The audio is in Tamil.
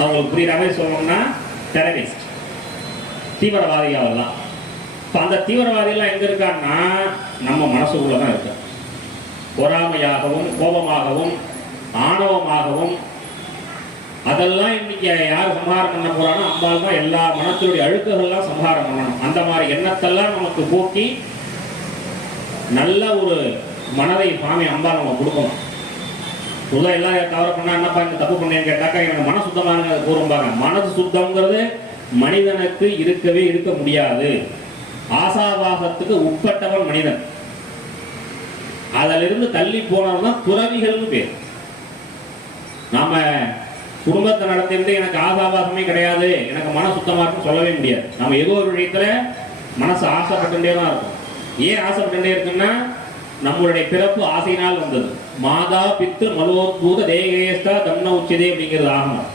அவங்களுக்கு புரியுற மாதிரி சொல்லணும்னா டெரரிஸ்ட், தீவிரவாதிகள் தான். இப்போ அந்த தீவிரவாதிகள்லாம் எங்க இருக்கான்னா நம்ம மனசுக்குள்ளதான் இருக்க. பொறாமையாகவும் கோபமாகவும் ஆணவமாகவும் அதெல்லாம் இன்னைக்கு யார் சம்ஹாரம் பண்ண போறானோ அம்பாள் தான் எல்லா மனத்தினுடைய அழுக்குகள்லாம் சம்ஹாரம் பண்ணணும். அந்த மாதிரி எண்ணத்தெல்லாம் நமக்கு போக்கி நல்ல ஒரு மனதை சுவாமி அம்பாள் நம்ம கொடுக்கணும். பொதுவாக எல்லாரும் தவறு பண்ணா என்னப்பா இந்த தப்பு பண்ணேன்னு கேட்டாக்கா எனக்கு மன சுத்தமாக கூறும்பாங்க. மனசு சுத்தம்ங்கிறது மனிதனுக்கு இருக்க முடியாது. ஆசாபாசத்துக்கு உட்பட்டவன் மனிதன். அதிலிருந்து தள்ளி போனவன் தான் துறவிகள்னு பேர். நாம குடும்பத்தை நடத்திட்டு எனக்கு ஆசாபாசமே கிடையாது, எனக்கு மன சுத்தமா இருக்குன்னு சொல்லவே முடியாது. நம்ம ஏதோ ஒரு விஷயத்துல மனசு ஆசைப்பட்டுட்டே தான் இருக்கும். ஏன் ஆசைப்பட்டுட்டே இருக்குன்னா நம்மளுடைய பிறப்பு ஆசையினால் வந்தது. மாதா பித்து மலோத்பூத தேகேஷ்டா தன்ன உச்சிதே அப்படிங்கிறது ஆகணும்.